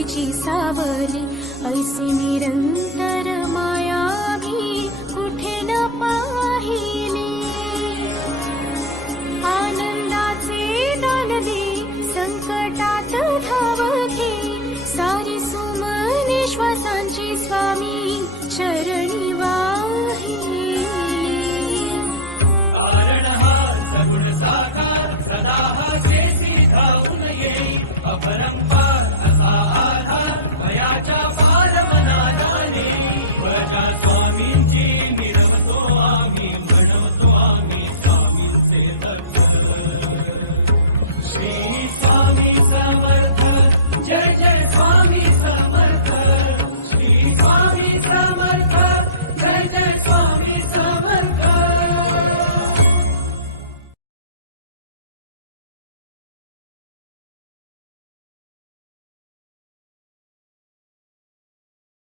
कृपेची सावली, ऐसी निरंतर माया मी कुठे न पाहिली. आनंदाचे दान दे, संकटात धाव घे, सारी सुमने श्वासांची स्वामी चरणी वाहिली. कारण हा सगुण साकार सदा हा जेसी धावून येई, अपरम